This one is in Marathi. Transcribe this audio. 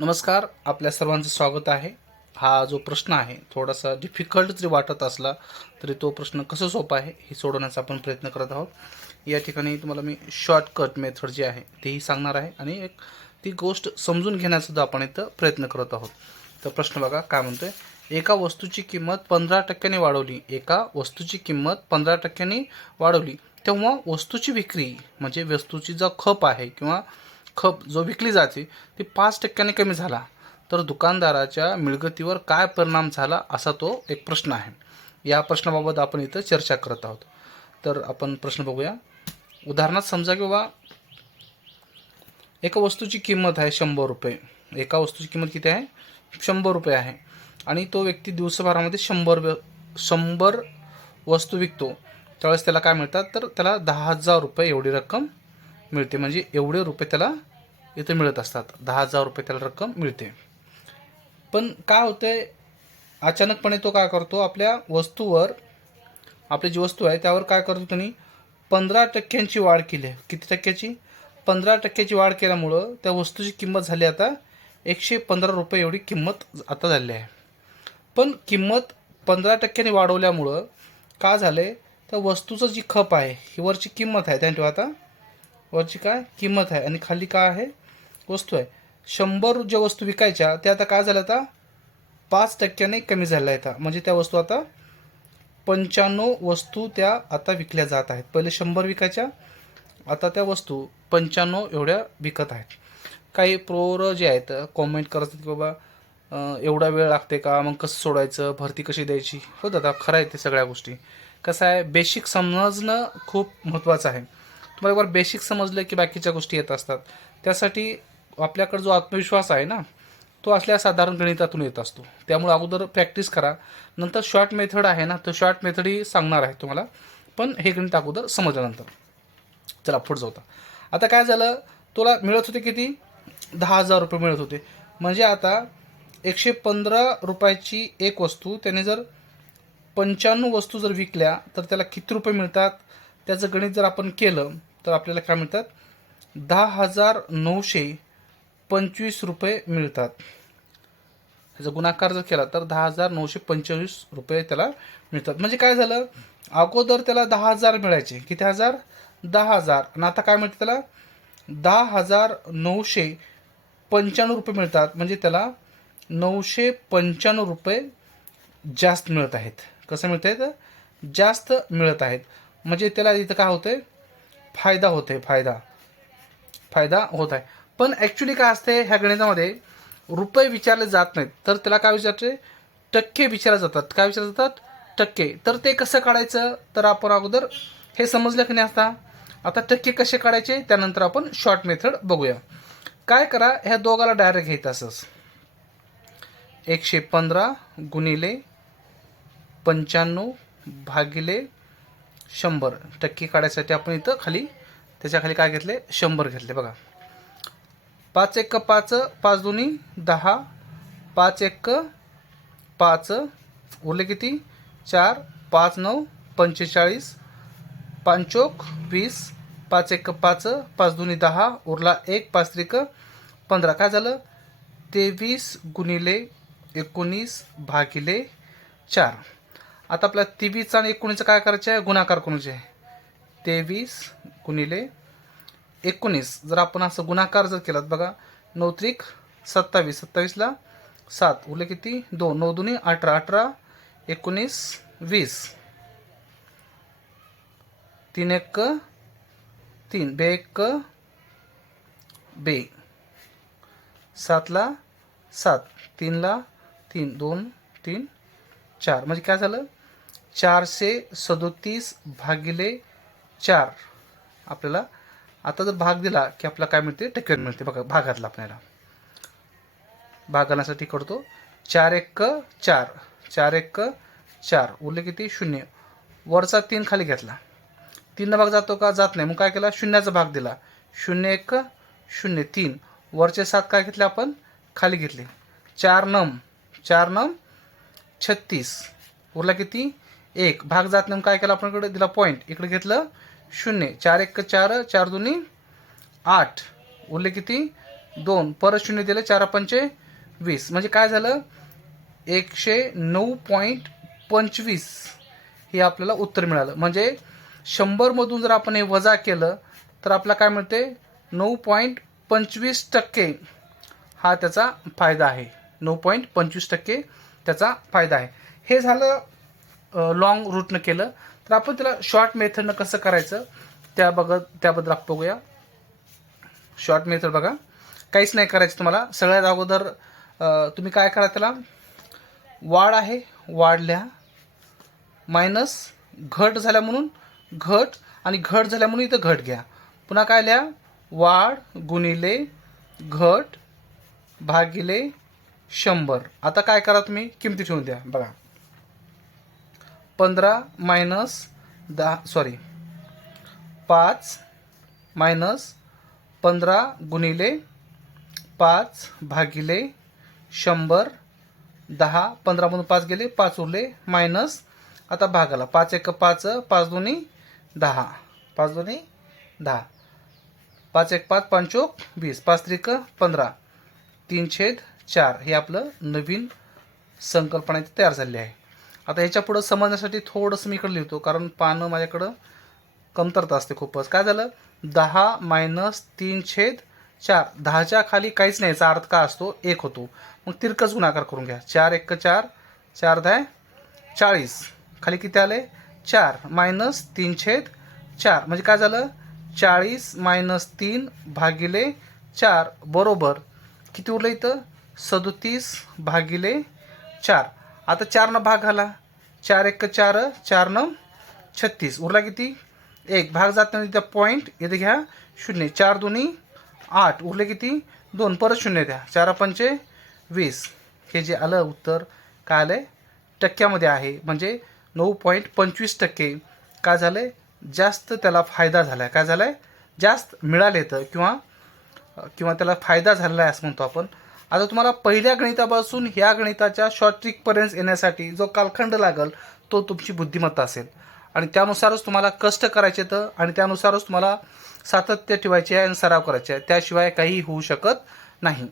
नमस्कार आपल्या सर्वांचं स्वागत आहे. हा जो प्रश्न आहे थोडासा डिफिकल्ट जरी वाटत असला तरी तो प्रश्न कसं सोपा आहे हे सोडवण्याचा आपण प्रयत्न करत आहोत. या ठिकाणी तुम्हाला मी शॉर्टकट मेथड जी आहे तेही सांगणार आहे आणि एक ती गोष्ट समजून घेण्यासुद्धा आपण इथं प्रयत्न करत आहोत. तर प्रश्न बघा काय म्हणतो आहे एका वस्तूची किंमत पंधरा टक्क्याने वाढवली एका वस्तूची किंमत पंधरा टक्क्यांनी वाढवली तेव्हा वस्तूची विक्री म्हणजे वस्तूची जो खप आहे किंवा खप जो विकली जाते ती पाच टक्क्याने कमी झाला. तर दुकानदाराच्या मिळकतीवर काय परिणाम झाला असा तो एक प्रश्न आहे. या प्रश्नाबाबत आपण इथं चर्चा करत आहोत. तर आपण प्रश्न बघूया. उदाहरणार्थ समजा की बाबा एका वस्तूची किंमत आहे शंभर रुपये. एका वस्तूची किंमत किती आहे? शंभर रुपये आहे. आणि तो व्यक्ती दिवसभरामध्ये शंभर शंभर वस्तू विकतो. त्यावेळेस त्याला काय मिळतात? तर त्याला दहा हजार रुपये एवढी रक्कम मिळते. म्हणजे एवढे रुपये त्याला इथं मिळत असतात. दहा हजार रुपये त्याला रक्कम मिळते. पण काय होतंय अचानकपणे तो काय करतो आपल्या वस्तूवर आपली जी वस्तू आहे त्यावर काय करतो त्यांनी पंधरा टक्क्यांची वाढ केली आहे. किती टक्क्याची? पंधरा टक्क्याची वाढ केल्यामुळं त्या वस्तूची किंमत झाली आता एकशे पंधरा रुपये एवढी किंमत आता झाली आहे. पण किंमत पंधरा टक्क्याने वाढवल्यामुळं का झालं आहे त्या वस्तूचं जी खप आहे ही वरची किंमत आहे त्या आता वरची काय? किंमत आहे. आणि खाली काय आहे? वस्तू आहे. शंभर ज्या वस्तू विकायच्या त्या आता काय झाल्या आता? पाच टक्क्याने कमी झाल्या आहेत. म्हणजे त्या वस्तू आता पंच्याण्णव वस्तू त्या आता विकल्या जात आहेत. पहिले शंभर विकायच्या आता त्या वस्तू पंच्याण्णव एवढ्या विकत आहेत. काही प्रोर जे आहेत कॉमेंट करतात की बाबा एवढा वेळ लागते का? मग कसं सोडायचं? भरती कशी द्यायची? हो दादा खरं आहे ते सगळ्या गोष्टी. कसं आहे? बेसिक समजणं खूप महत्त्वाचं आहे. तुम्हाला एकवार बेसिक समजलं की बाकीच्या गोष्टी येत असतात. त्यासाठी आपल्याकडे जो आत्मविश्वास आहे ना तो असल्या साधारण गणितातून येत असतो. त्यामुळे अगोदर प्रॅक्टिस करा. नंतर शॉर्ट मेथड आहे ना तर शॉर्ट मेथडही सांगणार आहे तुम्हाला. पण हे गणित अगोदर समजल्यानंतर. चला पुढे जाऊ आता. आता काय झालं तुला मिळत होते किती? दहा हजार रुपये मिळत होते. म्हणजे आता एकशे पंधरा रुपयाची एक वस्तू त्याने जर पंच्याण्णव वस्तू जर विकल्या तर त्याला किती रुपये मिळतात? त्याचं गणित जर आपण केलं तर आपल्याला काय मिळतात? दहा हजार नऊशे पंचवीस रुपये मिळतात. ह्याचा गुणाकार जर केला तर दहा हजार नऊशे पंचवीस रुपये त्याला मिळतात. म्हणजे काय झालं? अगोदर त्याला दहा हजार मिळायचे. किती हजार? दहा हजार. आणि आता काय मिळतं त्याला? दहा हजार नऊशे पंच्याण्णव रुपये मिळतात. म्हणजे त्याला नऊशे पंच्याण्णव रुपये जास्त मिळत आहेत. कसं मिळत आहेत? जास्त मिळत आहेत. म्हणजे त्याला इथं काय होतंय? फायदा होते फायदा. फायदा होत आहे पण ॲक्च्युली काय असते ह्या गणितामध्ये रुपये विचारले जात नाहीत. तर त्याला काय विचारते टक्के विचारले जातात. काय विचारले जातात? टक्के. तर ते कसं काढायचं? तर आपण अगोदर हे समजलं की नाही असता आता टक्के कसे काढायचे? त्यानंतर आपण शॉर्ट मेथड बघूया. काय करा? ह्या दोघाला डायरेक्ट घ्यायचं असंच. एकशे पंधरा गुणिले पंच्याण्णव भागिले शंभर टक्के काढायसाठी आपण इथं खाली त्याच्याखाली काय घेतले? शंभर घेतले बघा. पाच एक पाच पाच दोन्ही दहा पाच एक पाच उरले किती? चार पाच नऊ पंचेचाळीस पाचोक वीस पाच एक पाच पाच दोन्ही दहा उरला एक पाच त्रिक पंधरा. काय झालं? तेवीस गुणिले एकोणीस भागिले चार. आता आपल्या तेवीसचा आणि एकोणीसचा काय करायचं? आहे गुणाकार कोणाचे आहे तेवीस गुणिले एकोणीस. जर आपण असं गुणाकार जर केलात बघा नऊ त्रिक सत्तावीस. सत्तावीसला सात. उरले किती? दोन. नऊ दोन्ही अठरा. अठरा एकोणीस वीस. तीन एक तीन. बे एक बे. सातला सात. तीनला तीन. दोन तीन चार. म्हणजे काय झालं? चारशे सदोतीस भागिले चार. आपल्याला आता जर भाग दिला की आपला काय मिळते? टक्केवारी मिळते. बघा भागातला आपल्याला. भाग घालण्यासाठी करतो? चार एक चार. चार एक चार. उरले किती? शून्य. वरचा तीन खाली घेतला. तीनला भाग जातो का? जात नाही. मग काय केला? शून्याचा भाग दिला. शून्य एक शून्य तीन. वरचे सात काय घेतले आपण? खाली घेतले. चार नम. चार नम छत्तीस. उरला किती? एक भाग जात नेम काय केलं आपण इकडे दिला पॉईंट इकडे घेतलं शून्य. चार एक चार चार दोन्ही आठ. उरले किती? दोन. परत शून्य दिलं चार पंचे वीस. म्हणजे काय झालं? एकशे नऊ पॉईंट पंचवीस हे आपल्याला उत्तर मिळालं. म्हणजे शंभरमधून जर आपण हे वजा केलं तर आपल्याला काय मिळते? नऊ पॉईंट पंचवीस टक्के हा त्याचा फायदा आहे. नऊ पॉईंट पंचवीस टक्के त्याचा फायदा आहे. हे झालं लॉंग रूटनं केलं. तर आपण त्याला शॉर्ट मेथडनं कसं करायचं त्या बघत त्याबद्दल आपण बघूया. शॉर्ट मेथड बघा. काहीच नाही करायचं तुम्हाला. सगळ्यात अगोदर तुम्ही काय करा त्याला? वाढ आहे वाढल्या मायनस घट झाल्या म्हणून घट आणि घट झाल्या म्हणून इथं घट घ्या. पुन्हा काय लिहा? वाढ गुणिले घट भागिले शंभर. आता काय करा तुम्ही? किमती ठेवून द्या. बघा. पंधरा मायनस दहा सॉरी पाच मायनस पंधरा गुणिले पाच भागिले शंभर दहा पंधरामधून पाच गेले पाच उरले मायनस आता भागाला. पाच एक पाच पाच दोन्ही दहा. पाच दोन्ही दहा. पाच एक पाच पंचोक वीस. पाच त्रिक पंधरा. तीन छेद चार. हे आपलं नवीन संकल्पना तयार झालेली आहे. आता ह्याच्या पुढं समजण्यासाठी थोडंसं मी इकडं लिहितो कारण पानं माझ्याकडं कमतरता असते खूपच. काय झालं? दहा मायनस तीन छेद चार. दहाच्या खाली काहीच नाही याचा अर्थ का असतो? एक होतो. मग तिरकस गुणाकार करून घ्या. चार एक चार. चार दहा चाळीस. खाली किती आले? चार. मायनस तीन छेद चार. म्हणजे काय झालं? चाळीस मायनस तीन भागिले चार. बरोबर. किती उरलं इथं? सदोतीस भागिले चार. आता चारनं भाग घाला. चार एक चार चारनं छत्तीस. उरला किती? एक. भाग जात नाही त्या पॉईंट येथे घ्या. शून्य. चार दोन्ही आठ. उरले किती? दोन. परत शून्य द्या. चार पंचे वीस. हे जे आलं उत्तर काय आलं आहे टक्क्यामध्ये आहे. म्हणजे नऊ पॉईंट पंचवीस टक्के. काय झालं आहे जास्त त्याला फायदा झाला आहे काय झाला आहे जास्त मिळाले तर किंवा किंवा त्याला फायदा झालेला आहे असं म्हणतो आपण. आता तुम्हाला पहिल्या गणितापासून ह्या गणिताच्या शॉर्ट ट्रिकपर्यंत येण्यासाठी जो कालखंड लागल तो तुमची बुद्धिमत्ता असेल. आणि त्यानुसारच तुम्हाला कष्ट करायचे तर आणि त्यानुसारच तुम्हाला सातत्य ठेवायचे आहे आणि सराव करायचे आहे. त्याशिवाय काही होऊ शकत नाही.